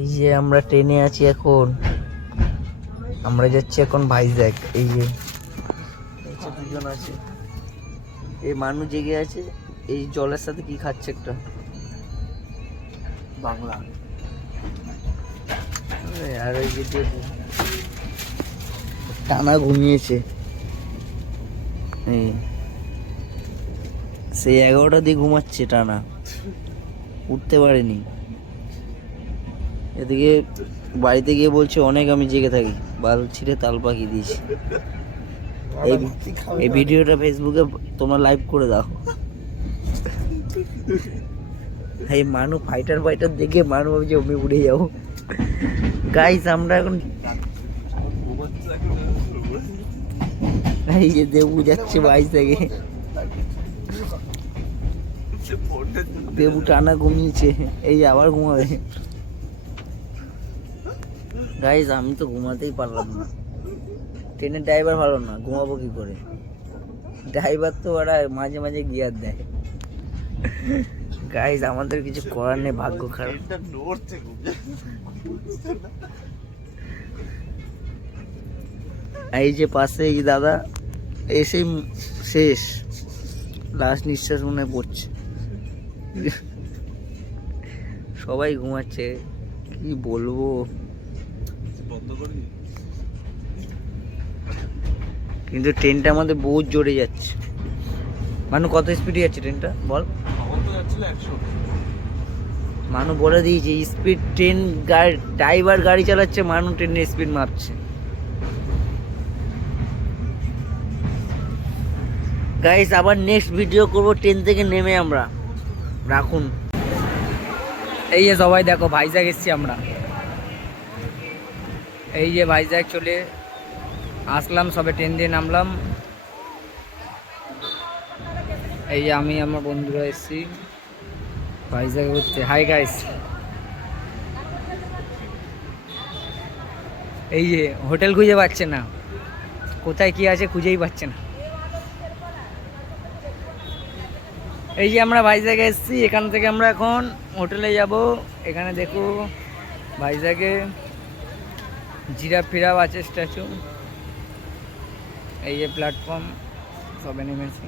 এই যে আমরা ট্রেনে আছি এখন, আমরা যাচ্ছি এখন ভাইজ্যাক। এই যে দুজন আছে, এই মানুষ জেগে আছে, এই জলের সাথে কি খাচ্ছে একটা বাংলা। আর ওই যে টানা ঘুমিয়েছে, সেই 11টা দিয়ে ঘুমাচ্ছে টানা, উঠতে পারেনি। এদিকে বাড়িতে গিয়ে বলছে অনেক আমি জেগে থাকি, বাল ছিঁড়ে তাল পাখি দিয়েছি। এই ভিডিওটা ফেসবুকে তোমরা লাইভ করে দাও। এই মানু ফাইটার দেখে মানু ভাবছে আমি উড়ে যাবো। গাইস আমরা এখন এই যে দেবু যাচ্ছে বাইশ থেকে, দেবু টানা ঘুমিয়েছে, এই আবার ঘুমাবে। গাইস আমি তো ঘুমাতেই পারলাম না, ট্রেনের ড্রাইভার ভালো না, ঘুমাবো কি করে? ড্রাইভার তো ওরা মাঝে মাঝে গিয়ার দেয়। গাইস আমাদের কিছু করার নেই, ভাগ্য খারাপ। এই যে পাশে এই দাদা এসেই শেষ, লাস্ট নিঃশ্বাস মনে পড়ছে। সবাই ঘুমাচ্ছে, কি বলবো। কিন্তু ট্রেনটা আমাদের বহুত জোরে যাচ্ছে। মানু কত স্পিডে যাচ্ছে ট্রেনটা বল? মানু বলে দিয়েছে স্পিড ট্রেন, ড্রাইভার গাড়ি চালাচ্ছে, মানু ট্রেনের স্পিড মাপছে। গাইস আবার নেক্সট ভিডিও করবো ট্রেন থেকে নেমে আমরা, রাখুন। এই যে সবাই দেখো ভাইজ্যাক এসছি আমরা, এই যে ভাইজ্যাক চলে আসলাম, সবে ট্রেন দিয়ে নামলাম। এই যে আমি আমার বন্ধুরা এসছি ভাইজ্যাক ঘুরতে। হাই গাইস, এই যে হোটেল খুঁজে পাচ্ছে না, কোথায় কি আছে খুঁজেই পাচ্ছে না। এই যে আমরা ভাইজ্যাগে এসেছি, এখান থেকে আমরা এখন হোটেলে যাব। এখানে দেখো ভাইজ্যাগে জিরাফ ফিরাফ আছে, স্ট্যাচু। এই যে প্ল্যাটফর্ম, সবে নেমেছি।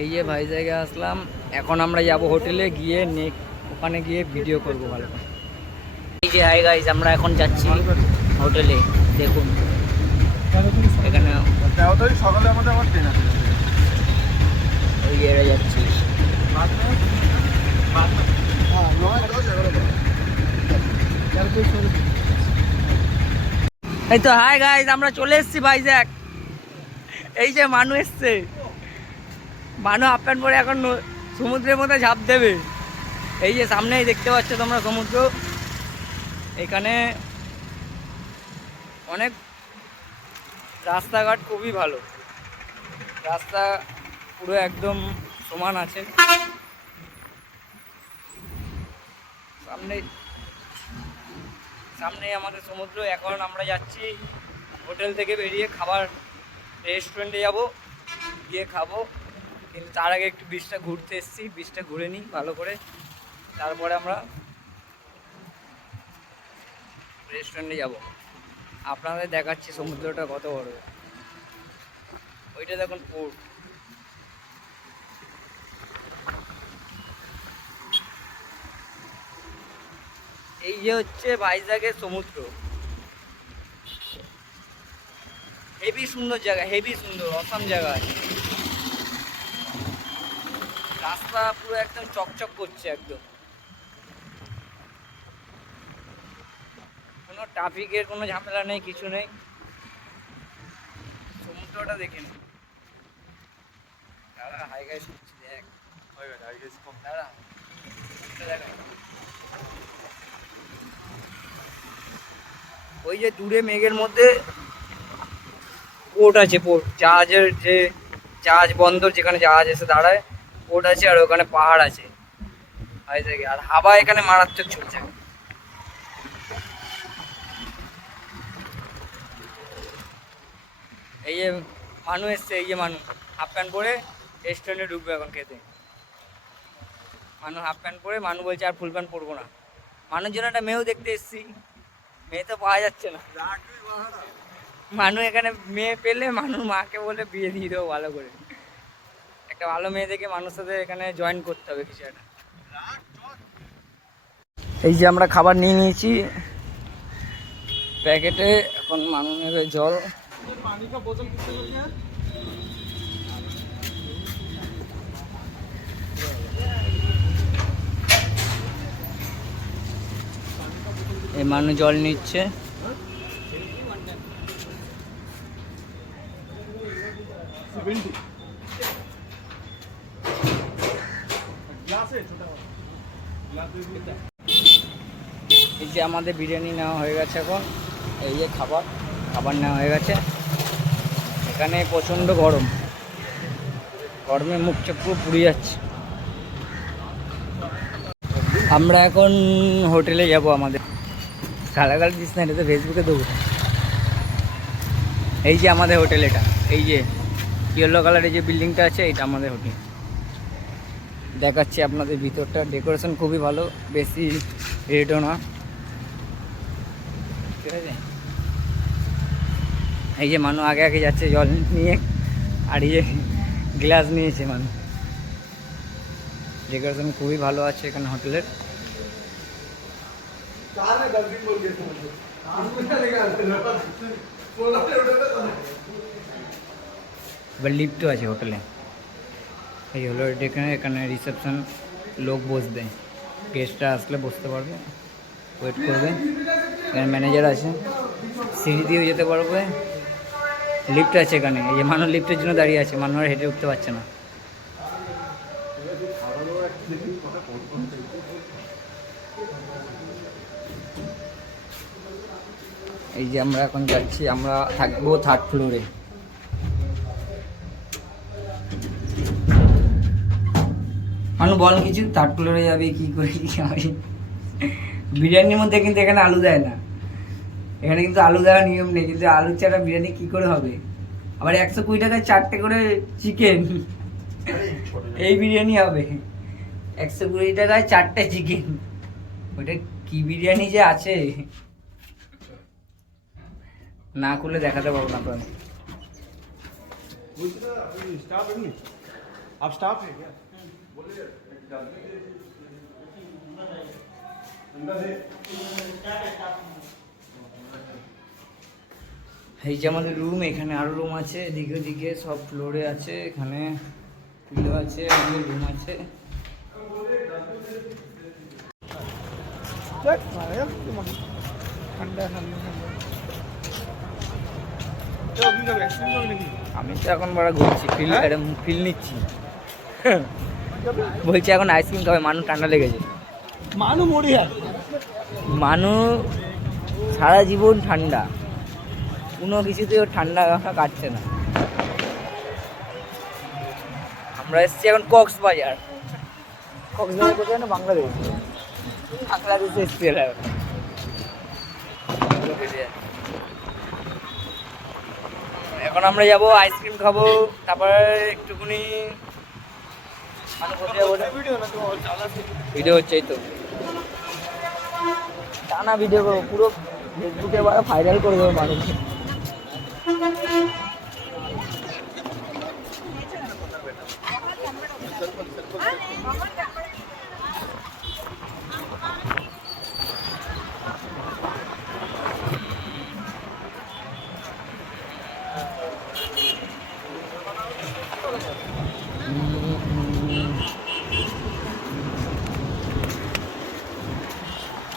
এই যে ভাইজ্যাগে আসলাম, এখন আমরা যাব হোটেলে, গিয়ে ওখানে গিয়ে ভিডিও করবো ভালো করে। এই যে হাই গাইস, আমরা এখন যাচ্ছি হোটেলে, দেখুন এখানে সকালে আমাদের আমার ট্রেন আছে, ওই যে এরা যাচ্ছি। এই তো হাই গাইস, আমরা চলে এসেছি ভাইজ্যাক। এই যে মানু এসছে, মানু হাফ প্যান্ট পরে এখন সমুদ্রের মধ্যে ঝাঁপ দেবে। এই যে সামনেই দেখতে পাচ্ছ তোমরা সমুদ্র, এখানে অনেক রাস্তাঘাট খুবই ভালো, রাস্তা পুরো একদম সমান আছে। সামনেই আমাদের সমুদ্র। এখন আমরা যাচ্ছি হোটেল থেকে বেরিয়ে খাবার রেস্টুরেন্টে যাব, গিয়ে খাবো। কিন্তু তার আগে একটু বিচটা ঘুরতে এসেছি, বিচটা ঘুরে নিই ভালো করে, তারপরে আমরা রেস্টুরেন্টে যাব। আপনাদের দেখাচ্ছি সমুদ্রটা কত বড়। ওইটা দেখুন পোর্ট। এই যে হচ্ছে ভাইজ্যাগের সমুদ্র, হেভি সুন্দর জায়গা, হেভি সুন্দর, অসাম জায়গা আছে। রাস্তা পুরো একদম চকচক করছে, একদম কোনো ট্রাফিকের কোনো ঝামেলা নেই, কিছু নেই। সমুদ্রটা দেখে নিন। দাদা হাই গাইস করছি, দেখ দাদা, ওই যে দূরে মেঘের মধ্যে পোর্ট আছে, পোর্ট জাহাজের, যে জাহাজ বন্দর যেখানে জাহাজ এসে দাঁড়ায়, পোর্ট আছে। আর ওখানে পাহাড় আছে ভাইজ্যাগে, আর হাওয়া এখানে মারাত্মক চলছে। যে মানু এসছে, এই যে মানু হাফ প্যান্ট পরে রেস্টুরেন্টে ঢুকবে এখন খেতে। মানু হাফ প্যান্ট পরে, মানু বলছে আর ফুল প্যান্ট পরবো না। মানুষ জন্য একটা মেয়েও দেখতে এসছি, মেয়ে তো পাওয়া যাচ্ছে না। মানু এখানে মেয়ে পেলে মানুর মাকে বলে বিয়ে দিয়ে দেবো ভালো করে। একটা ভালো মেয়ে দেখে মানুষের সাথে এখানে জয়েন করতে হবে কিছু একটা। এই যে আমরা খাবার নিয়ে নিয়েছি প্যাকেটে, এখন মানু নেবে জল। এই মানু জল নিচ্ছে। এই যে আমাদের বিরিয়ানি নেওয়া হয়ে গেছে এখন। এই যে খাবার নেওয়া হয়ে গেছে। এখানে প্রচণ্ড গরম, গরমে মুখ চোখ পুরো পুড়ে যাচ্ছে। আমরা এখন হোটেলে যাব আমাদের। গালাগাল দিস না, এটা তো ফেসবুকে দেবো। এই যে আমাদের হোটেল, এটা এই যে ইয়েলো কালারের যে বিল্ডিংটা আছে, এটা আমাদের হোটেল। দেখাচ্ছি আপনাদের ভিতরটা, ডেকোরেশন খুবই ভালো, বেশি রেটও না, ঠিক আছে। এই যে মানু আগে আগে যাচ্ছে জল নিয়ে, আর এই যে গ্লাস নিয়েছে মানু। ডেকোরেশন খুবই ভালো আছে এখানে হোটেলের। এবার লিফটও আছে হোটেলে। এই হলো এখানে রিসেপশন, লোক বসবে, গেস্টরা আসলে বসতে পারবে, ওয়েট করবে। এখানে ম্যানেজার আছে, সিঁড়ি দিয়েও যেতে পারবে। লিফট আছে এখানে, এই যে মানুষ লিফটের জন্য দাঁড়িয়ে আছে, মানুষ আর হেঁটে উঠতে পারছে না। এই যে আমরা এখন যাচ্ছি, আমরা থাকবো 3rd ফ্লোরে। মানু বল কিছু, 3rd ফ্লোরে যাবে কি করে কি হবে? বিরিয়ানির মধ্যে কিন্তু এখানে আলু দেয় না, এখানে কিন্তু আলু দেওয়ার নিয়ম নেই, কিন্তু আলু ছাড়া বিরিয়ানি কি করে হবে? আবার 120 টাকায় 4টে করে চিকেন, এই বিরিয়ানি হবে? 120 টাকায় 4টে চিকেন, ওটা কি বিরিয়ানি যে আছে, না খুলে দেখাতে পারবো না আপনার। এই যে আমাদের রুম, এখানে আরো রুম আছে, এদিকে ওদিকে সব ফ্লোরে আছে, এখানে পিলো আছে, রুম আছে। আমি তো এখন বড় ঘুরছি, ফিল নিচ্ছি। বলছি এখন আইসক্রিম খাবে, মানুষ ঠান্ডা লেগেছে। মানু সারা জীবন ঠান্ডা, কোনো কিছুতেও ঠান্ডা কাটছে না। আমরা এসেছি এখন কক্সবাজার। কক্সবাজার কোথায় না? বাংলাদেশ। বাংলাদেশে এসেছি এখন। আমরা যাবো আইসক্রিম খাবো, তারপরে একটুখানি ভিডিও হচ্ছে, এই তো টানা ভিডিও করবো, পুরো ফেসবুকে ভাইরাল করে দেবো মানুষকে।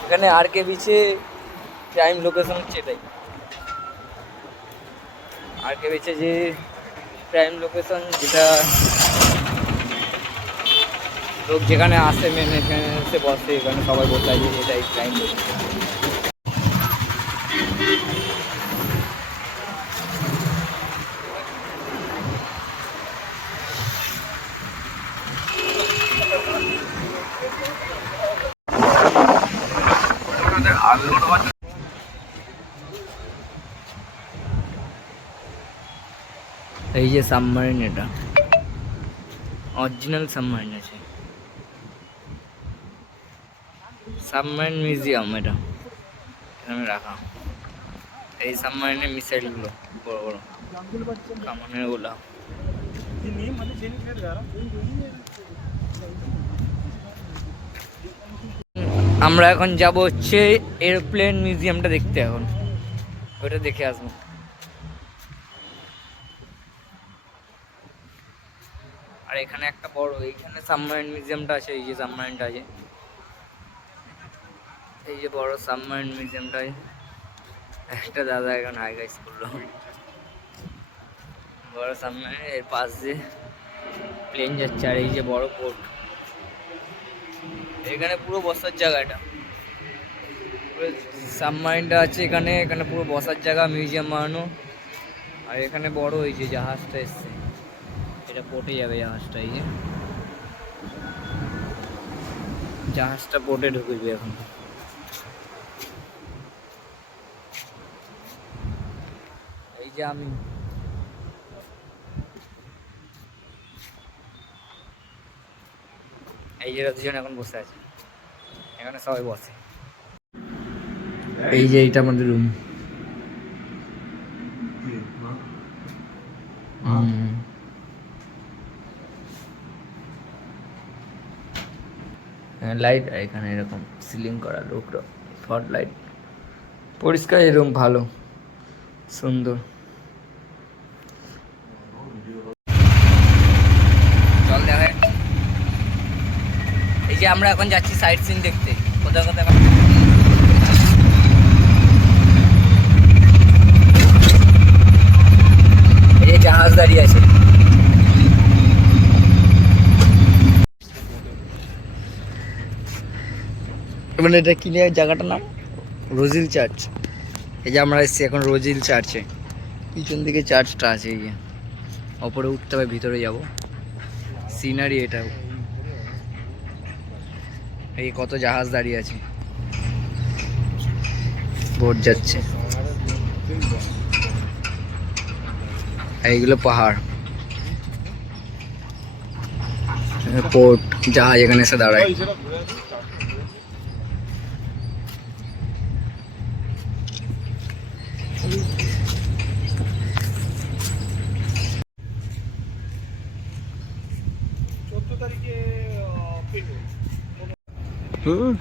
এখানে RK বিচে প্রাইম লোকেশন হচ্ছে এটাই। RK বিচে যে প্রাইম লোকেশন, যেটা লোক যেখানে আসে মেন, এখানে এসে বসে, এখানে সবাই বলতে হয় যে এটাই প্রাইম লোকেশন। এই যে সাবমারিন, এটা অরিজিনাল সাবমারিন আছে, সাবমারিন মিউজিয়াম এটা এখানে রাখা। এই সাবমারিনের মিসাইলগুলো বড় বড় কামানের গুলা। আমরা এখন যাব হচ্ছে এরোপ্লেন মিউজিয়ামটা দেখতে, এখন ওটা দেখে আসবো। আর এখানে একটা বড়, এইখানে সাবমারিন মিউজিয়ামটা আছে, এই যে সাবমারিনটা আছে, এই যে বড় সাবমারিন মিউজিয়ামটা আছে। একটা দাদা এখন হাই গাইস করলো, বড় সাবমারিন, এর পাশ দিয়ে প্লেন যাচ্ছে। আর এই যে বড় পোর্ট, এখানে পুরো বসার জায়গা, এটা সাবমারিনটা আছে এখানে, এখানে পুরো বসার জায়গা, মিউজিয়াম বানানো। আর এখানে বড় এই যে জাহাজটা এসছে, এটা পোর্টে যাবে জাহাজটা, এই যে জাহাজটা পোর্টে ঢুকবে এখন। এই যে আমি এই যে দুজন এখন বসে আছে, এখানে সবাই বসে। এই যে এইটা আমাদের রুম। লাইট এখানে এরকম সিলিং করা, লোক ফট লাইট, পরিষ্কার এই রুম, ভালো সুন্দর। চল দেখা, এই যে আমরা এখন যাচ্ছি সাইট সিন দেখতে, কোথায় কোথায়। এই যে জাহাজ দাঁড়িয়ে আছে। মানে এটা কি নিয়ে জায়গাটার নাম? রোজিল চার্চ। এই যে আমরা এসেছি এখন রোজিল চার্চে, পিছন দিকে চার্চটা আছে, এই যে ওপরে উঠতে হবে, ভিতরে যাব। সিনারি এটা, এই কত জাহাজ দাঁড়িয়ে আছে, বোট যাচ্ছে, এইগুলো পাহাড়, পোর্ট, জাহাজ এখানে এসে দাঁড়ায়।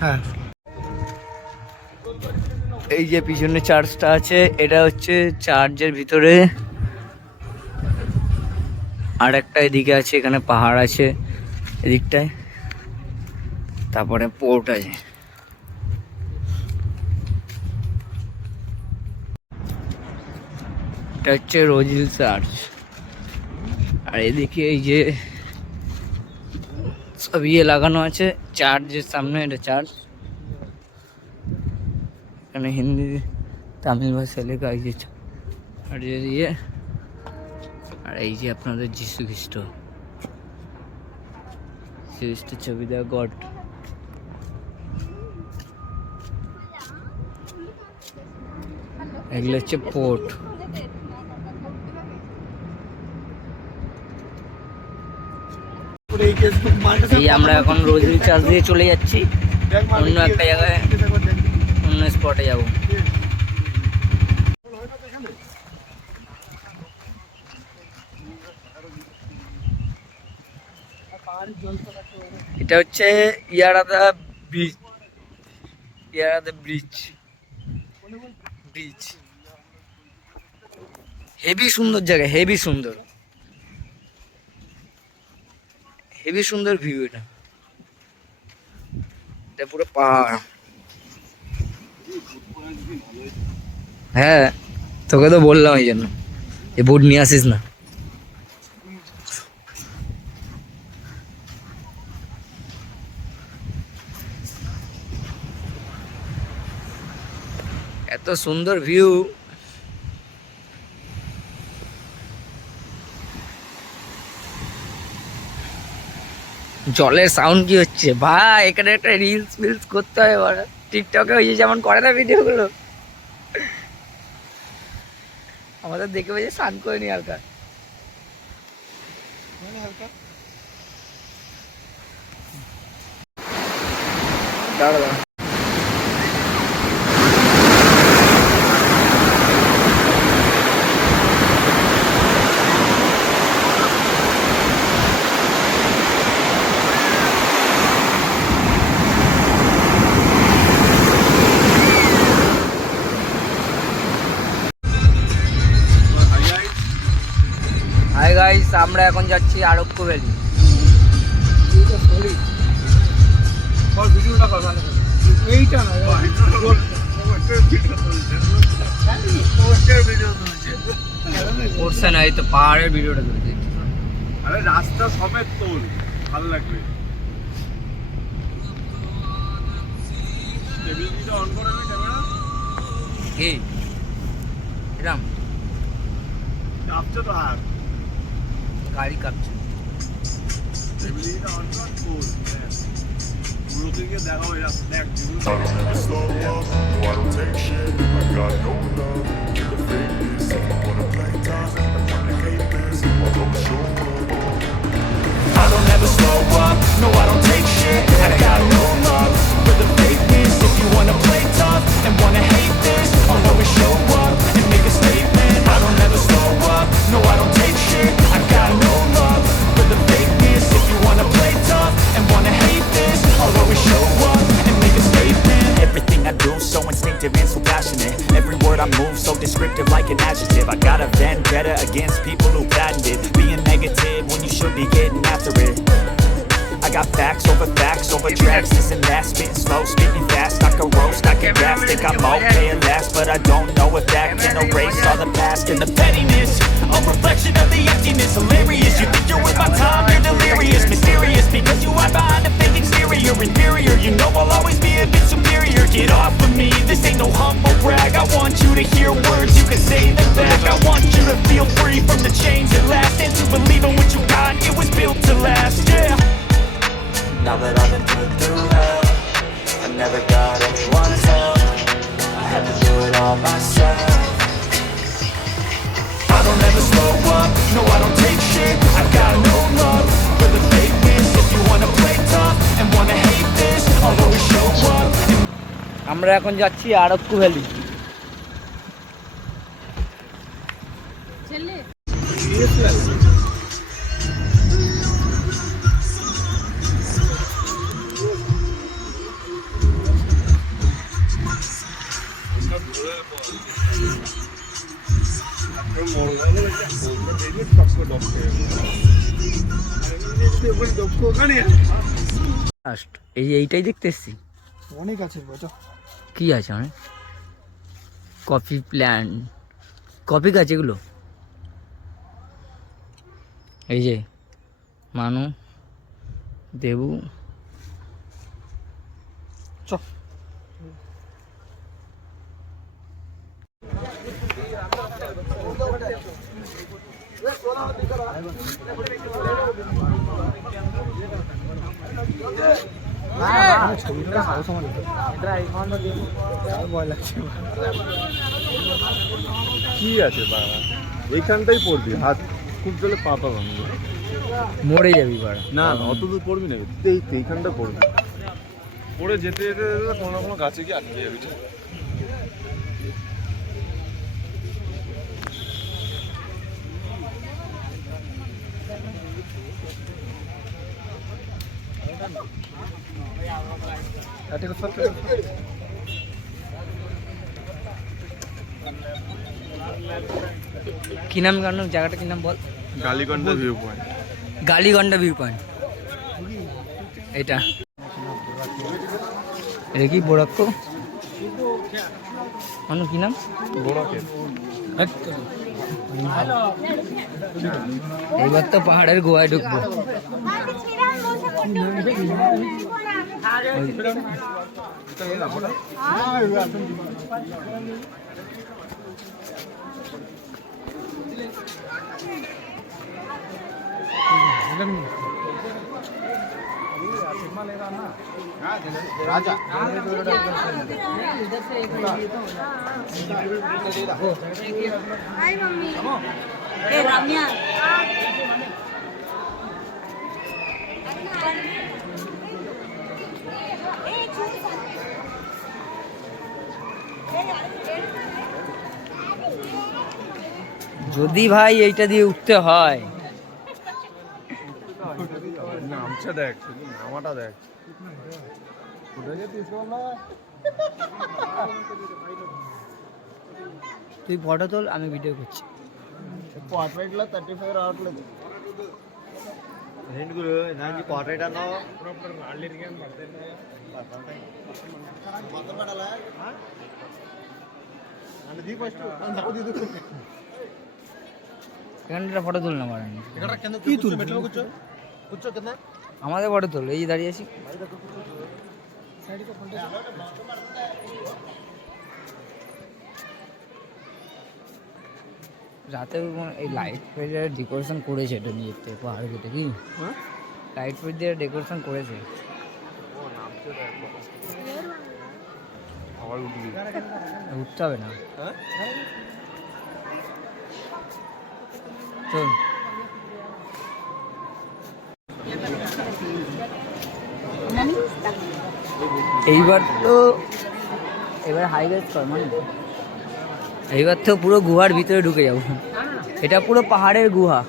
হ্যাঁ, এই যে পিছনে চার্চটা আছে, এটা হচ্ছে চার্চের ভিতরে। আর একটা এদিকে আছে, এখানে পাহাড় আছে এদিকটায়, তারপরে পোর্ট আছে। এটা হচ্ছে রোজিল চার্চ। আর এদিকে এই যে সব ইয়ে লাগানো আছে চার্চের সামনে, এটা চার্চ। এখানে হিন্দি তামিল ভাষায় লেখা, এই যে আর ইয়ে, আর এই যে আপনাদের যীশু খ্রিস্ট, খ্রিস্টের ছবি দেওয়া, গড। এগুলো হচ্ছে পোর্ট। এই আমরা এখন রোজিল চার্চ দিয়ে চলে যাচ্ছি অন্য একটা জায়গায়, অন্য স্পটে যাব। এটা হচ্ছে Yarada bridge, Yarada bridge, bridge heavy সুন্দর জায়গা, হেভি সুন্দর, হেভি সুন্দর ভিউ। এটা এটা পুরো পাহাড়। হ্যাঁ, তোকে তো বললাম এই জন্য এ বোট নিয়ে আসিস না। এত সুন্দর ভিউ। জলের সাউন্ড কি হচ্ছে ভাই, এখানে একটা রিলস ফিলস করতে হয় এবার, টিকটকে ওই যে যেমন করে না ভিডিওগুলো, আমাদের দেখে বলছে স্নান করে নি হালকা। দাঁড়া হাই গাইস, আমরা এখন যাচ্ছি আরক্ষ ভ্যালি। করছে না, এই তো পাহাড়ের ভিডিওটা তুলছি। আরে রাস্তা সমেত তোল, ভালো লাগবে। টেবিলটা অন করে না ক্যামেরা কি এরকম কাঁপছে তো হাত, গাড়ি কাঁপছে। টেবিলটা অন কর তোল, পুরোদিকে দেখাও। এরা দেখ, I don't ever slow up, no I don't take shit. I got no love for the fakeness. If you wanna play tough, I wanna hate this. I'll always show up. I don't ever slow up, no I don't take shit. I got no love for the fakeness. If you wanna play tough and wanna hate this, I'll always show up and make a statement. I don't ever slow up, no I don't take shit. I got no love for the fakeness. If you wanna play tough and wanna hate this, I'll always show up and make a statement. Everything I do so instinctive and so passionate. Every word I move so descriptive like an adjective. I got a vendetta against people who patented being negative when you should be getting after it. I got facts over tracks, this and that, spitting slow, spitting fast. I can roast, I can gas, think I'm okay at last, but I don't know if that can erase all the past and the pettiness. A reflection of the emptiness, hilarious. You think you're worth my time, you're delirious, mysterious because you hide behind a fake exterior, inferior. You know I'll always be a bit superior. Get off of me, this ain't no humble brag. I want you to hear words, you can say them back. I want you to feel free from the chains at last, and to believe in what you got, it was built to last, yeah. Now that I've been put through hell, I never got anyone's help. I had to do it all myself. I don't ever slow up, no I don't take shit. I got no love for the fakeness. If you wanna play tough and wanna hate this, I'll always show up. আমরা এখন যাচ্ছি আরক্ষ valley. এইটাই দেখতে এসছি। অনেক আছে, কি আছে অনেক? কফি প্ল্যান্ট, কফি গাছ এগুলো। এই যে মানু, দেবু, চ কি আছে বাবা, এইখানটাই পড়বি, হাত খুব জলে পাতা ভাঙবে, মরে যাবি বাড়া। না অত দূর পড়বি না, এইখানটা পড়বি, পড়ে যেতে যেতে কোনো না কোনো গাছে গিয়ে আটকে যাবি। কি নাম জায়গাটা, কি নাম বল? গালিগন্ডা ভিউ পয়েন্ট। গালিগন্ডা ভিউ পয়েন্ট এটা। এটা কি বোরাক্ষ? কি নাম? বোরাকে। এইবার তো পাহাড়ের গোয়ায় ঢুকবো। রাজা हाय मम्मी ए रामिया যদি ভাই এইটা দিয়ে উঠতে হয়, নামছে দেখ, শুধু নামাটা দেখ। তুই ফটো তোল, আমি ভিডিও করছি। క్వార్టరేట్లో 35 రావట్లేదు ఏంటి గురు దానికి క్వార్టరేట్ అన్నావు మొత్తం పడాలా నన్ను దీ ఫస్ట్ এখানটা ফটো তুল না মারেন। ఇక్కడ కింద కూర్చో మెట్లో కూర్చో కూర్చో కింద আমাদের ফটো তোল, এই যে দাঁড়িয়ে আছি। রাতে এই লাইট ফের ডেকোরেশন করেছে, এটা নিয়ে পাহাড় কেটে কি লাইট ফের দিয়ে ডেকোরেশন করেছে। আবার উঠবি, উঠতে হবে না, চল। এইবার তো এবার হাইওয়ে কর, মানে এইবার তো পুরো গুহার ভিতরে ঢুকে যাবো। এটা পুরো পাহাড়ের গুহা।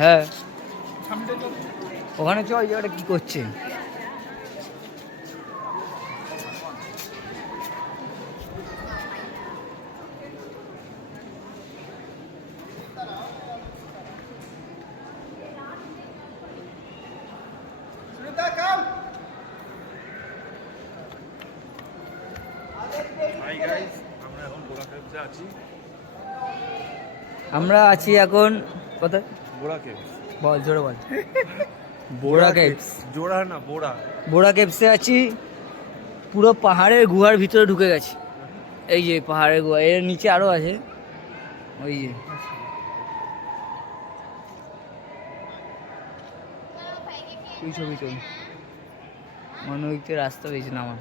হ্যাঁ, ওখানে চ, এই জায়গাটা কি করছে? হাই গাইস, আমরা এখন বোরা কেভসে আছি। আমরা আছি এখন কোথায়? বোরা কেভস, বল জোরে বল। বোরা কেভস, জোড়া না বোরা। বোরা কেভসে আছি, পুরো পাহাড়ের গুহার ভিতরে ঢুকে গেছি। এই যে পাহাড়ের গুহা, এর নিচে আরো আছে, ওই যে এই ছবি চল, মনোবিকতে রাস্তা পেয়েছে নামা।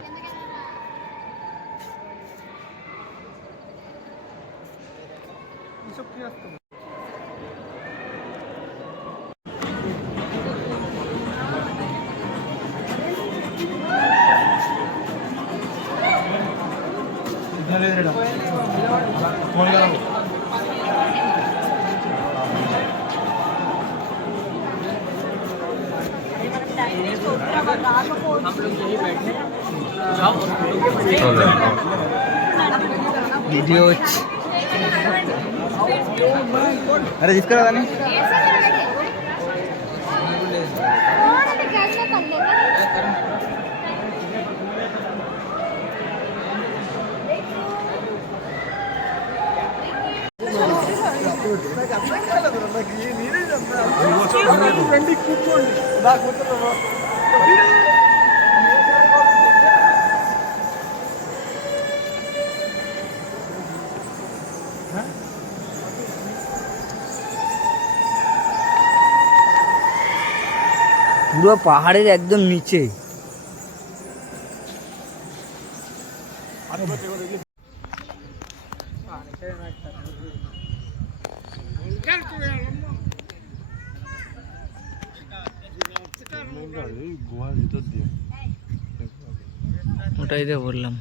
ভিডিও হচ্ছে। అరే తీసుకురా కానీ পুরো পাহাড়ের একদম নিচে। গুহার ভিতর দিয়ে ওটাই তো বললাম,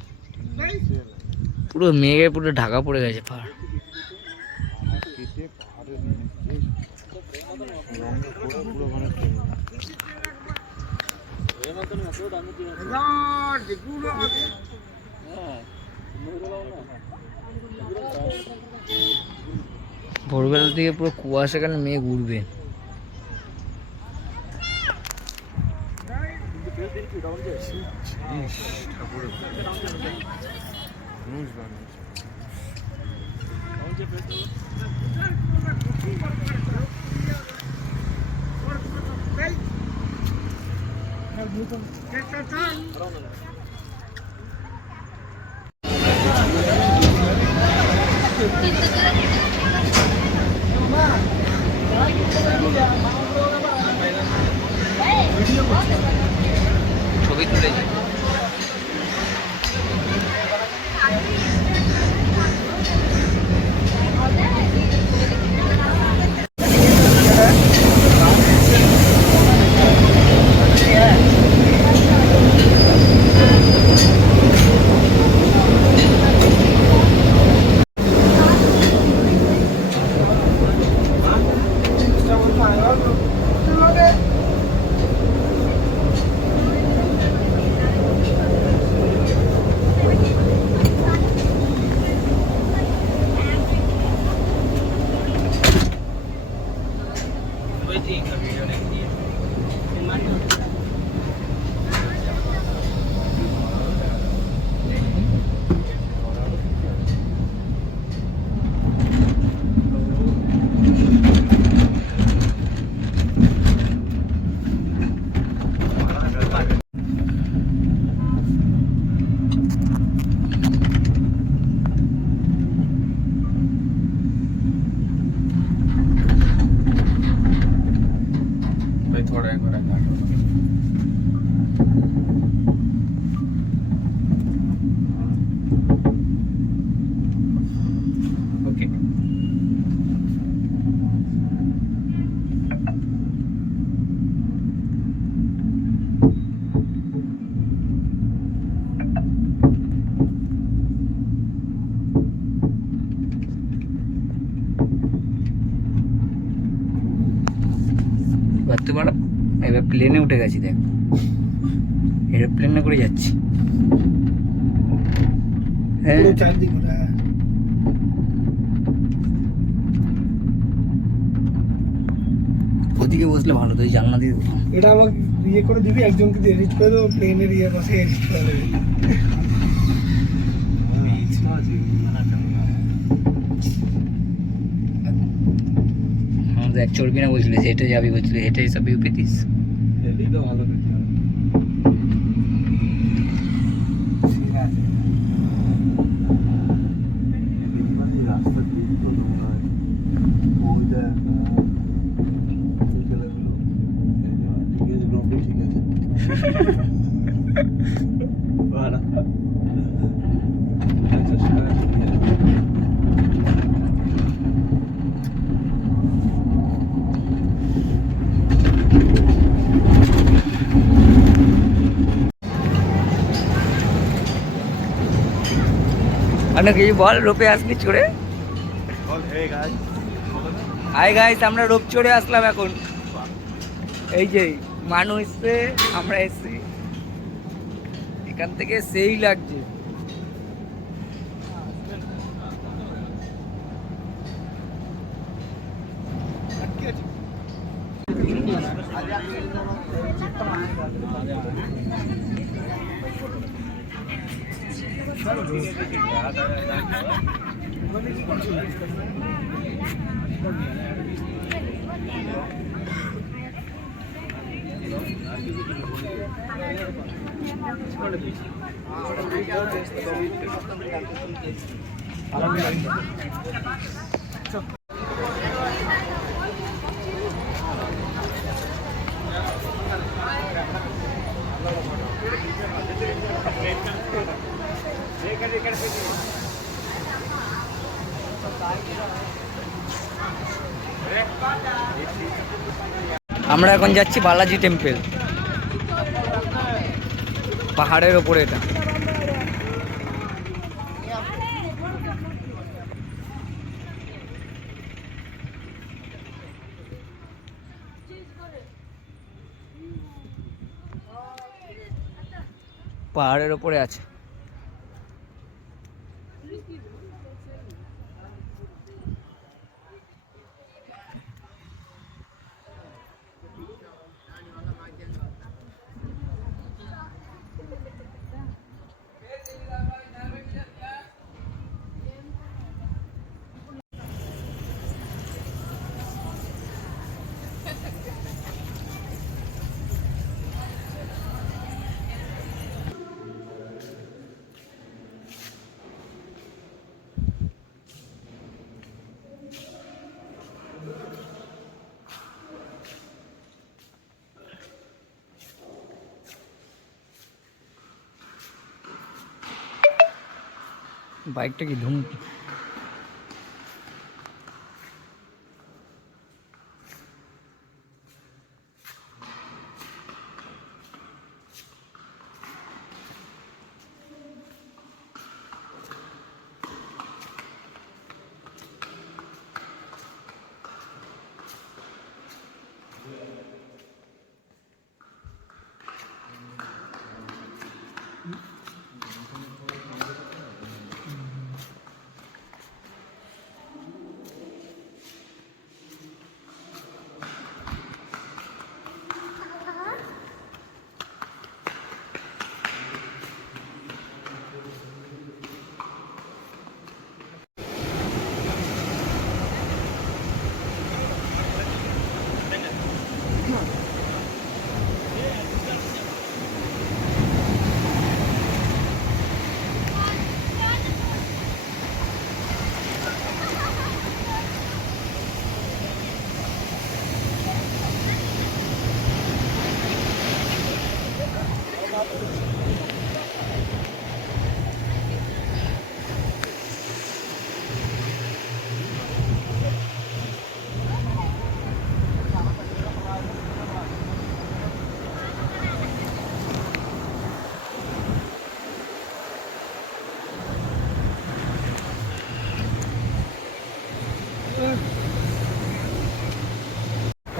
পুরো মেঘে পুরো ঢাকা পড়ে গেছে পাহাড়। কেটে পাহাড়ের নিচে রঙে পুরো পুরো মানে ভোরবেলা থেকে পুরো কুয়াশা, কেন মেঘ উড়বে। ঠাকুরের মানুষ ছবি তুলেছি। भाई थोड़ा एक बार ओके। তোমার এবার প্লেনে উঠে গেছি, দেখ এরোপ্লেনে করে যাচ্ছি। হ্যাঁ ওদিকে বসলে ভালো, তো জানলা দিয়ে দিলাম। এটা আমাকে ইয়ে করে দিবি, একজনকে দিয়ে এডিট করে দেবো, প্লেনের ইয়ে পাশে এডিট করে দেবে। দেখ চড়বি না বলছিলিস, হেঁটে যাবি বলছিলি, হেঁটে সব ভিউ পেতিস। হেলি তো ভালো পেতে হবে। রাস্তা ঠিক তো নোংরা, ওইটা ঠিক আছে, ঠিক আছে। আচ্ছা সারা কি বল, রোপে আসলি চড়ে? হাই গাইস, আমরা রোপ চড়ে আসলাম এখন। এই যে মানুষ এসছে, আমরা এসছি, এখান থেকে সেই লাগছে। আমরা এখন যাচ্ছি বালাজি টেম্পল, পাহাড়ের ওপরে এটা। পাহাড়ের ওপরে আছে। বাইকটা কি ধুম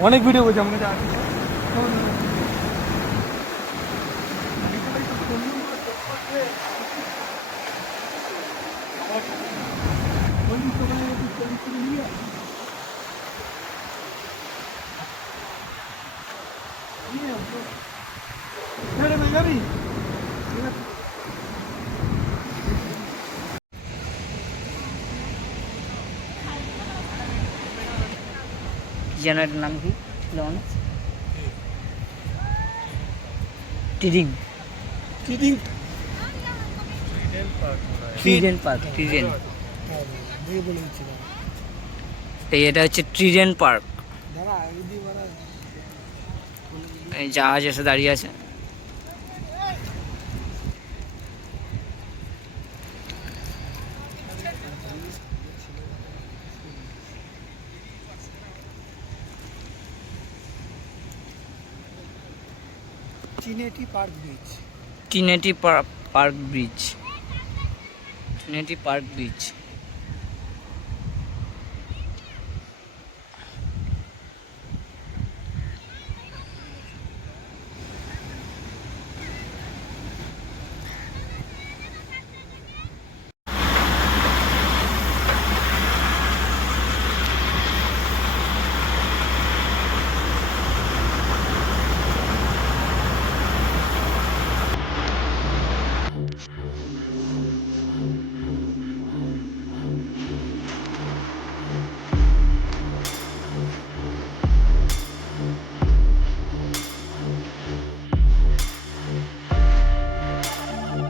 অনেক ভিডিও করছি আমাকে যা আছে যাবি যেন এটার নাম কি লঞ্চ ট্রিডিং ট্রিডেন্ট পার্ক ট্রিডেন্ট এটা হচ্ছে ট্রিডেন্ট পার্ক এই জাহাজ এসে দাঁড়িয়ে আছে চিনেটি পার্ক বিচ টিনেটি পার্ক ব্রিজ টিনেটি পার্ক ব্রিজ